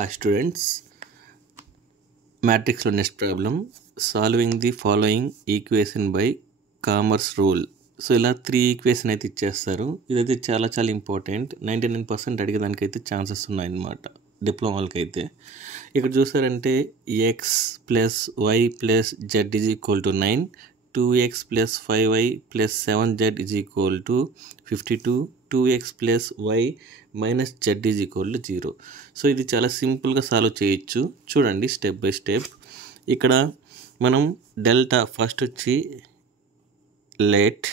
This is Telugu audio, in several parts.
Hi students, matrix లో next problem solving the following equation by commerce rule. So ఇలా 3 ఈక్వేషన్ అయితే ఇచ్చేస్తారు. ఇదైతే చాలా చాలా ఇంపార్టెంట్. 99% అడిగేదానికైతే ఛాన్సెస్ ఉన్నాయన్నమాట డిప్లొమాలకి అయితే. ఇక్కడ చూసారంటే x plus y plus z is equal to 9, 2x plus 5y plus 7z is equal to 52, 2x plus y minus z is equal to 0. So ఇది చాలా సింపుల్గా సాల్వ్ చేయొచ్చు. చూడండి స్టెప్ బై స్టెప్. ఇక్కడ మనం డెల్టా ఫస్ట్ వచ్చి లెట్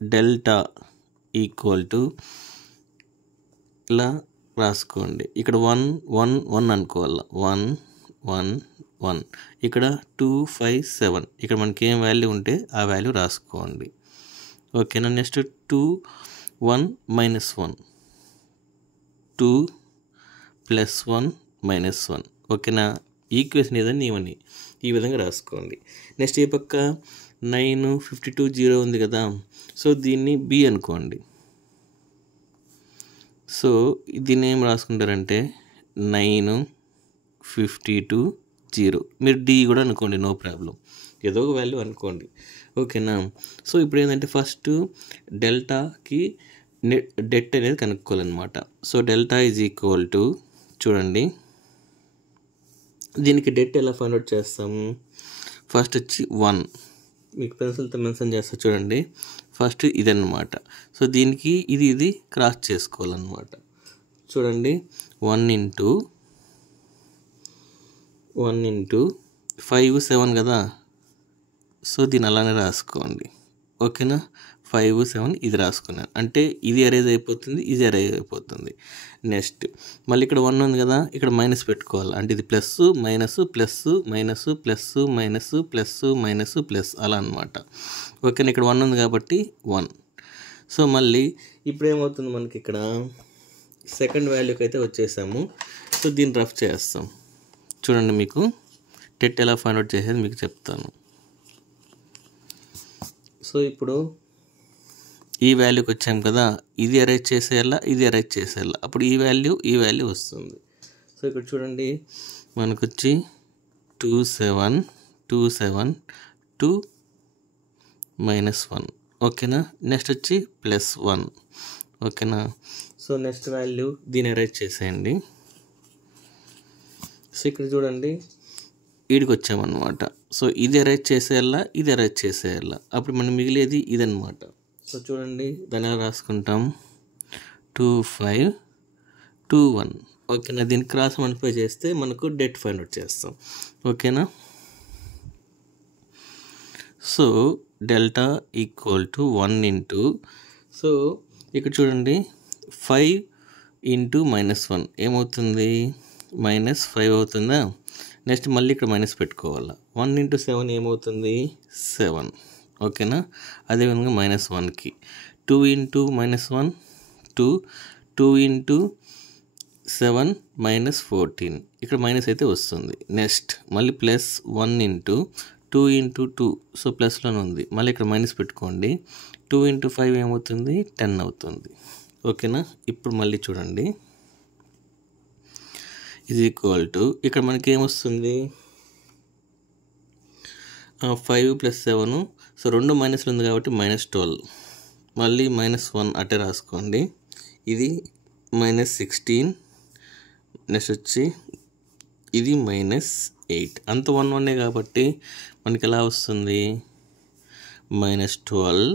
డెల్టా ఈక్వల్ టు ఇలా రాసుకోండి. ఇక్కడ 1 1 1 అనుకోవాలి. 1 1 1. ఇక్కడ 2 5 7. ఇక్కడ మనకి ఏం వాల్యూ ఉంటే ఆ వాల్యూ రాసుకోండి. ఓకేనా. Next 2 1 minus 1, 2 plus 1 minus 1. ఓకేనా. ఈక్వేషన్ ఏదని ఇవన్నీ ఈ విధంగా రాసుకోండి. నెక్స్ట్ ఈ పక్క 9 52 0 ఉంది కదా. సో దీన్ని బి అనుకోండి. సో దీన్ని ఏం రాసుకుంటారంటే 9 52 0. మీరు డి కూడా అనుకోండి, నో ప్రాబ్లం, ఏదో ఒక వాల్యూ అనుకోండి. ఓకేనా. సో ఇప్పుడు ఏంటంటే ఫస్ట్ డెల్టాకి డెట్ అనేది కనుక్కోవాలన్నమాట. So delta is equal to, చూడండి దీనికి డెట్ ఎలా ఫైండ్ అవుట్ చేస్తాము. ఫస్ట్ వచ్చి 1, మీకు పెన్సిల్తో మెన్షన్ చేస్తా చూడండి. ఫస్ట్ ఇదన్నమాట. సో దీనికి ఇది క్రాస్ చేసుకోవాలన్నమాట. చూడండి 1 ఇంటూ 5 7 కదా. సో దీన్ని అలానే రాసుకోండి. ఓకేనా. 5 7 ఇది రాసుకున్నాను అంటే ఇది అరేజ్ అయిపోతుంది, ఇది అరేజ్ అయిపోతుంది. నెక్స్ట్ మళ్ళీ ఇక్కడ 1 ఉంది కదా, ఇక్కడ మైనస్ పెట్టుకోవాలి. అంటే ఇది plus minus plus minus plus minus plus minus plus అలా అనమాట. ఓకేనా. ఇక్కడ 1 ఉంది కాబట్టి 1. సో మళ్ళీ ఇప్పుడు ఏమవుతుంది మనకి ఇక్కడ సెకండ్ వాల్యూకి అయితే వచ్చేసాము. సో దీన్ని రఫ్ చేస్తాం. చూడండి మీకు టెట్ ఎలా ఫైండ్ అవుట్ చేసేది మీకు చెప్తాను. సో ఇప్పుడు ఈ వాల్యూకి వచ్చాం కదా, ఇది అరేంజ్ చేసేయాలా, ఇది అరేంజ్ చేసేయాలా. అప్పుడు ఈ వాల్యూ వస్తుంది. సో ఇక్కడ చూడండి మనకు వచ్చి 2 7 2 7 2 మైనస్ 1. ఓకేనా. నెక్స్ట్ వచ్చి ప్లస్ 1. ఓకేనా. సో నెక్స్ట్ వాల్యూ దీన్ని అరేంజ్ చేసేయండి. సో ఇక్కడ చూడండి ఈడికి వచ్చామన్నమాట. సో ఇది అరేంజ్ చేసేయాలా, ఇది అరేంజ్ చేసేయాలా. అప్పుడు మనం మిగిలేది ఇదన్నమాట. సో చూడండి దాన్ని ఎలా రాసుకుంటాం. 2 5 2 1. ఓకేనా. దీన్ని క్రాస్ మల్టిప్లై చేస్తే మనకు డెట్ ఫైండ్ అవుట్ చేస్తాం. ఓకేనా. So delta equal to 1 into, so ఇక్కడ చూడండి 5 ఇంటూ మైనస్ 1 ఏమవుతుంది, మైనస్ 5 అవుతుందా. నెక్స్ట్ మళ్ళీ ఇక్కడ మైనస్ పెట్టుకోవాలి. 1 ఇంటూ 7 ఏమవుతుంది 7. ఓకేనా. అదేవిధంగా మైనస్ 1కి 2 ఇంటూ మైనస్ 1 2, 2 ఇంటూ 7 మైనస్ 14. ఇక్కడ మైనస్ అయితే వస్తుంది. నెక్స్ట్ మళ్ళీ ప్లస్ 1 ఇంటూ 2 ఇంటూ 2. సో ప్లస్లోనే ఉంది. మళ్ళీ ఇక్కడ మైనస్ పెట్టుకోండి. 2 ఇంటూ 5 ఏమవుతుంది 10 అవుతుంది. ఓకేనా. ఇప్పుడు మళ్ళీ చూడండి ఈజ్ ఈక్వల్ టు, ఇక్కడ మనకి ఏమొస్తుంది 5 ప్లస్ 7. సో 2 మైనస్లు ఉంది కాబట్టి మైనస్ 12. మళ్ళీ మైనస్ 1 అట్టే రాసుకోండి. ఇది మైనస్ 16. నెక్స్ట్ వచ్చి ఇది మైనస్ 8. అంత 1 1 కాబట్టి మనకి ఎలా వస్తుంది మైనస్ 12.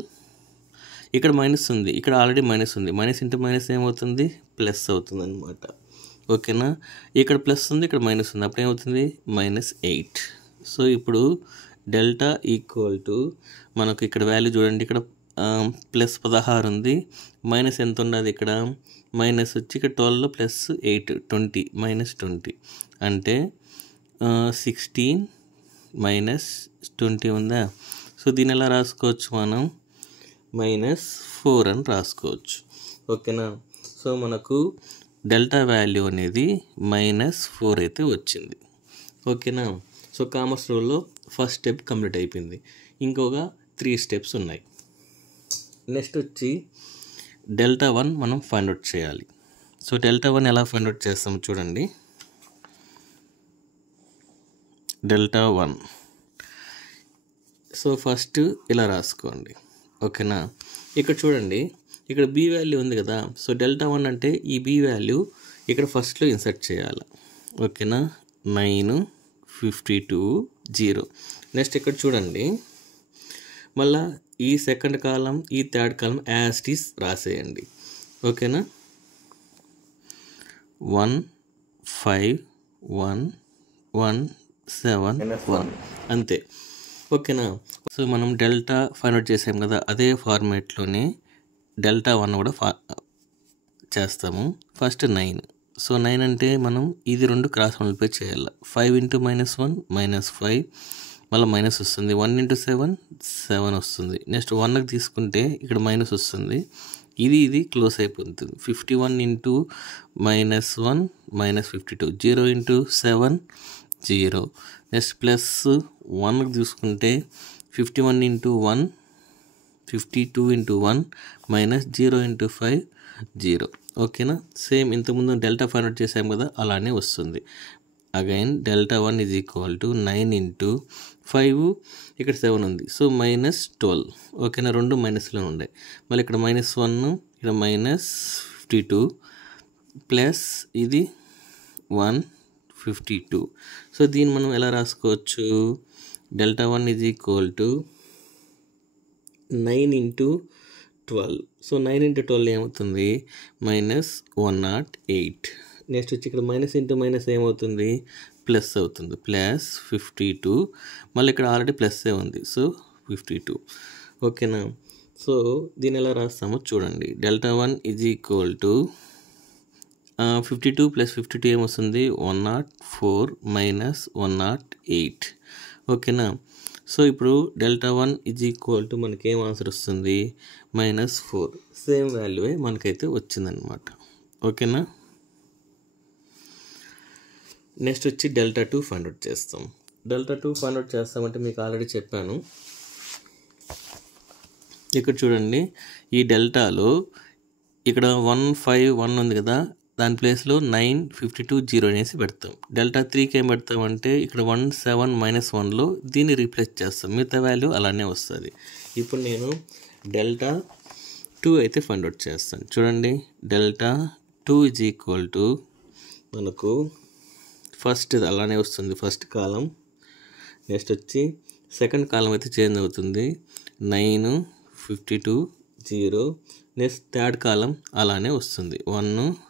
ఇక్కడ మైనస్ ఉంది, ఇక్కడ ఆల్రెడీ మైనస్ ఉంది. మైనస్ ఇంటూ మైనస్ ఏమవుతుంది ప్లస్ అవుతుంది అనమాట. ఓకేనా. ఇక్కడ ప్లస్ ఉంది, ఇక్కడ మైనస్ ఉంది. అప్పుడు ఏమవుతుంది మైనస్ 8. సో ఇప్పుడు డెల్టా ఈక్వల్ టు మనకు ఇక్కడ వాల్యూ చూడండి. ఇక్కడ ప్లస్ 16 ఉంది, మైనస్ ఎంత ఉండదు ఇక్కడ మైనస్ వచ్చి ఇక్కడ 12 ప్లస్ 8 20 మైనస్ 20 అంటే 16 మైనస్ 20 ఉందా. సో దీన్ని ఎలా రాసుకోవచ్చు మనం మైనస్ 4 అని రాసుకోవచ్చు. ఓకేనా. సో మనకు డెల్టా వాల్యూ అనేది మైనస్ 4 అయితే వచ్చింది. ఓకేనా. సో కామర్స్ రూల్లో ఫస్ట్ స్టెప్ కంప్లీట్ అయిపోయింది. ఇంకొక 3 స్టెప్స్ ఉన్నాయి. నెక్స్ట్ వచ్చి డెల్టా 1 మనం ఫైండ్ అవుట్ చేయాలి. సో డెల్టా 1 ఎలా ఫైండ్ అవుట్ చేస్తాం చూడండి. డెల్టా 1. సో ఫస్ట్ ఇలా రాసుకోండి, ఓకేనా. ఇక్కడ చూడండి, ఇక్కడ బి వాల్యూ ఉంది కదా. సో డెల్టా 1 అంటే ఈ బి వాల్యూ ఇక్కడ ఫస్ట్లో ఇన్సర్ట్ చేయాలి, ఓకేనా. 9, 52, 0. నెక్స్ట్ ఇక్కడ చూడండి, మళ్ళా ఈ సెకండ్ కాలం ఈ థర్డ్ కాలం యాజ్ ఇట్ ఈస్ రాసేయండి, ఓకేనా. 1, 5, 1, 1, 7, 1 అంతే, ఓకేనా. సో మనం డెల్టా ఫైండ్ అవుట్ చేసాం కదా, అదే ఫార్మేట్లోనే డెల్టా 1 కూడా చేస్తాము. ఫస్ట్ 9. సో 9 అంటే మనం ఇది 2 క్రాస్ మల్టిప్లై చేయాలి. 5 × -1 -5, మళ్ళీ మైనస్ వస్తుంది. 1 × 7 7 వస్తుంది. నెక్స్ట్ 1కి తీసుకుంటే ఇక్కడ మైనస్ వస్తుంది. ఇది క్లోజ్ అయిపోతుంది. 51 × -1 -52, 0 × 7 0. నెక్స్ట్ ప్లస్ 1కి తీసుకుంటే 51 × 1 52 × 1 -0 × 5 0, ఓకేనా. సేమ్ ఇంతకుముందు డెల్టా ఫైండ్ అవుట్ చేసాం కదా, అలానే వస్తుంది. అగైన్ డెల్టా 1 = 9 × 5, ఇక్కడ 7 ఉంది. సో -12, ఓకేనా. 2 మైనస్లో ఉన్నాయి. మళ్ళీ ఇక్కడ -1, ఇక్కడ -52 ప్లస్ ఇది 152. సో దీన్ని మనం ఎలా రాసుకోవచ్చు? డెల్టా 1 = 9 × 12. సో 9 × 12 ఏమవుతుంది? -108. నెక్స్ట్ వచ్చి ఇక్కడ మైనస్ ఇంటూ మైనస్ ఏమవుతుంది? ప్లస్ అవుతుంది. ప్లస్ 52. మళ్ళీ ఇక్కడ ఆల్రెడీ ప్లస్సే ఉంది. సో 52, ఓకేనా. సో దీన్ని ఎలా రాస్తామో చూడండి. డెల్టా 1 = 52 + 52 ఏమొస్తుంది? 104 -108, ఓకేనా. సో ఇప్పుడు డెల్టా 1 = మనకి ఏం ఆన్సర్ వస్తుంది? -4. సేమ్ వాల్యూవే మనకైతే వచ్చిందనమాట, ఓకేనా. నెక్స్ట్ వచ్చి డెల్టా 2 ఫైండ్ అవుట్ చేస్తాం. డెల్టా 2 ఫైండ్ అవుట్ చేస్తామంటే మీకు ఆల్రెడీ చెప్పాను. ఇక్కడ చూడండి, ఈ డెల్టాలో ఇక్కడ 151 ఉంది కదా, దాని ప్లేస్లో 9 52 0 అనేసి పెడతాం. డెల్టా 3కి ఏం పెడతామంటే ఇక్కడ 17 -1లో దీన్ని రీప్లేస్ చేస్తాం. మిగతా వాల్యూ అలానే వస్తుంది. ఇప్పుడు నేను డెల్టా 2 అయితే ఫైండ్ అవుట్ చేస్తాను. చూడండి, డెల్టా 2 = మనకు ఫస్ట్ అలానే వస్తుంది, ఫస్ట్ కాలం. నెక్స్ట్ వచ్చి సెకండ్ కాలం అయితే చేంజ్ అవుతుంది. 9 52 0. నెక్స్ట్ థర్డ్ కాలం అలానే వస్తుంది. 1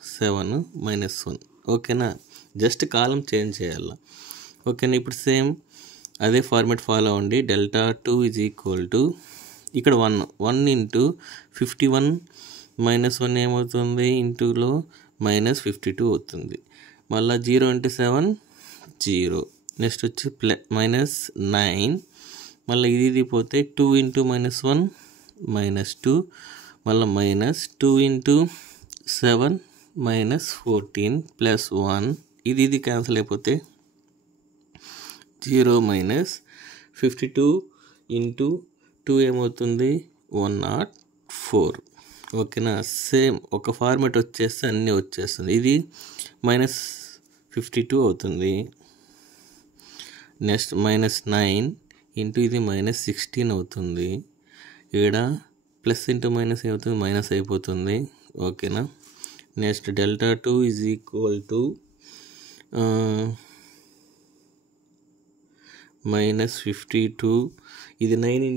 7 -1, ఓకేనా. జస్ట్ కాలం చేంజ్ చేయాలి, ఓకేనా. ఇప్పుడు సేమ్ అదే ఫార్మేట్ ఫాలో అవ్వండి. డెల్టా 2 = ఇక్కడ 1 × 51 -1 ఏమవుతుంది? ఇంటూలో -52 అవుతుంది. మళ్ళీ 0 × 7 0. నెక్స్ట్ వచ్చి -9. మళ్ళీ ఇది పోతే 2 × -1 -2. మళ్ళీ -2 × 7 -14 + 1. ఇది క్యాన్సిల్ అయిపోతే 0 -52 × 2 ఏమవుతుంది? 104, ఓకేనా. సేమ్ ఒక ఫార్మేట్ వచ్చేస్తే అన్నీ వచ్చేస్తుంది. ఇది -52 అవుతుంది. నెక్స్ట్ -9 ఇంటూ ఇది -16 అవుతుంది. ఇక్కడ ప్లస్ ఇంటూ మైనస్ ఏమవుతుంది? మైనస్ అయిపోతుంది, ఓకేనా. Next delta 2 = -52. ఇది 9 ×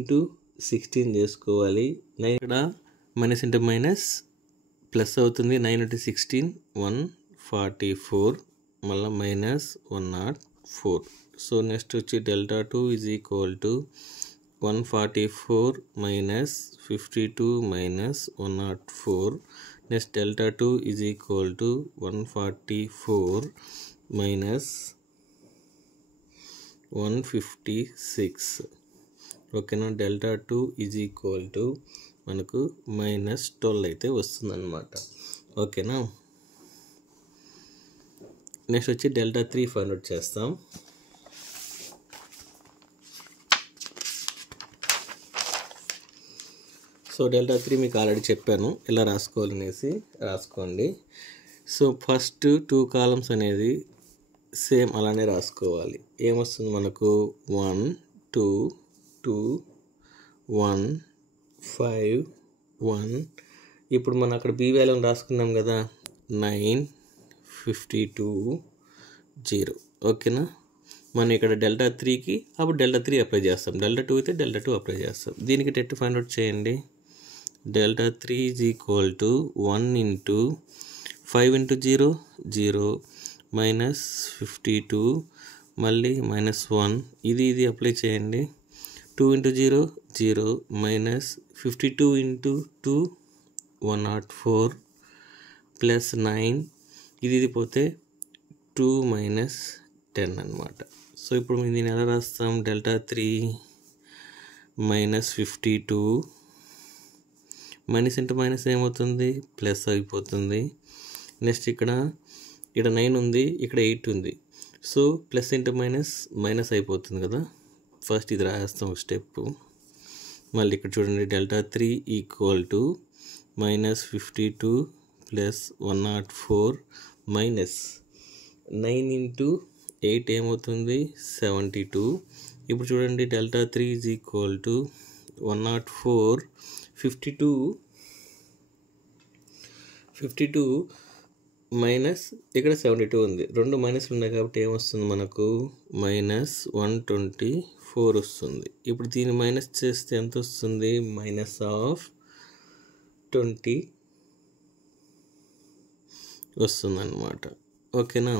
16 చేసుకోవాలి. 9 ఇక్కడ మైనస్ ఇంటూ మైనస్ ప్లస్ అవుతుంది. 9 × 16 144, మళ్ళీ -104. సో నెక్స్ట్ వచ్చి డెల్టా 2 = 144 -52 -104. నెక్స్ట్ డెల్టా 2 = 144 -156, ఓకేనా. డెల్టా 2 = మనకు -12 అయితే వస్తుందన్నమాట, ఓకేనా. నెక్స్ట్ వచ్చి డెల్టా 3 ఫైండ్ అవుట్ చేస్తాం. సో డెల్టా 3 మీకు ఆల్రెడీ చెప్పాను ఎలా రాసుకోవాలనేసి, రాసుకోండి. సో ఫస్ట్ 2 కాలమ్స్ అనేది సేమ్ అలానే రాసుకోవాలి. ఏమొస్తుంది మనకు 1 2 2 1 5 1. ఇప్పుడు మనం అక్కడ బి వాల్యూని రాసుకున్నాం కదా 9 52 0. ఓకేనా. మనం ఇక్కడ డెల్టా 3కి అప్పుడు డెల్టా 3 అప్లై చేస్తాం, డెల్టా 2 అయితే డెల్టా 2 అప్లై చేస్తాం. దీనికి టెట్ ఫైండ్ అవుట్ చేయండి. Delta 3 is equal to 1 into 5 into 0 0 minus 52 మళ్ళీ -1. ఇది అప్లై చేయండి. 2 ఇంటూ 0 0 మైనస్ 52 ఇంటూ 2 104 ప్లస్ 9. ఇది పోతే 2 మైనస్ 10 అనమాట. సో ఇప్పుడు దీన్ని ఎలా రాస్తాం? Delta 3 minus 52 minus into minus ఏమవుతుంది? ప్లస్ అయిపోతుంది. నెక్స్ట్ ఇక్కడ 9 ఉంది, ఇక్కడ 8 ఉంది. So plus into minus minus అయిపోతుంది కదా. ఫస్ట్ ఇది రాస్తాం ఒక స్టెప్. మళ్ళీ ఇక్కడ చూడండి delta 3 equal to minus 52 plus 104 minus 9 into 8 ఏమవుతుంది? 72. ఇప్పుడు చూడండి delta 3 is equal to 104 52 minus ఇక్కడ 72 ఉంది. 2 మైనస్లు ఉన్నాయి కాబట్టి ఏమొస్తుంది మనకు? మైనస్ 124 వస్తుంది. ఇప్పుడు దీన్ని మైనస్ చేస్తే ఎంత వస్తుంది? మైనస్ ఆఫ్ 20 వస్తుంది అన్నమాట. ఓకేనా.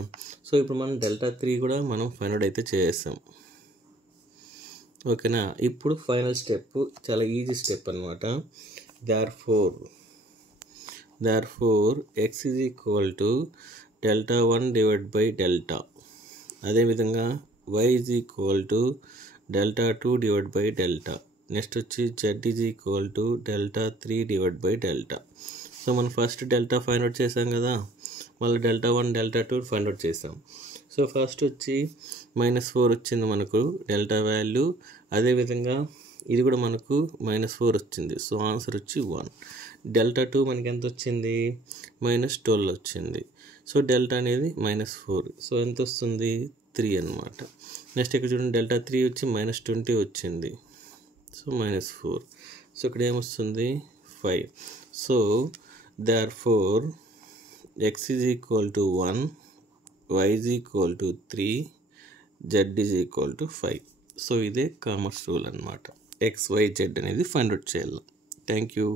సో ఇప్పుడు మనం డెల్టా 3 కూడా మనం ఫైండ్ అవుట్ అయితే చేసాం. ఓకేనా. ఇప్పుడు ఫైనల్ స్టెప్ చాలా ఈజీ స్టెప్ అనమాట. therefore x is equal to delta 1 divide by delta. అదేవిధంగా y is equal to delta 2 divide by delta. Next వచ్చి z is equal to delta 3 divide by delta. So మనం ఫస్ట్ డెల్టా ఫైండ్ అవుట్ చేసాం కదా, మళ్ళీ డెల్టా 1 డెల్టా 2 ఫైండ్ అవుట్ చేసాం. సో ఫస్ట్ వచ్చి -4 వచ్చింది మనకు డెల్టా వాల్యూ. అదేవిధంగా ఇది కూడా మనకు -4 వచ్చింది. సో ఆన్సర్ వచ్చి 1. డెల్టా 2 మనకి ఎంత వచ్చింది? -12 వచ్చింది. సో డెల్టా అనేది -4. సో ఎంత వస్తుంది? 3 అనమాట. నెక్స్ట్ ఇక్కడ చూడండి డెల్టా 3 వచ్చి -20 వచ్చింది. సో -4. సో ఇక్కడ ఏమొస్తుంది? 5. So therefore x is equal to 1, y is equal to 3, z is equal to 5. So ఇదే కామర్స్ రూల్ అనమాట. x, y, z అనేది ఫైండ్ అవుట్ చేయాలి. Thank you.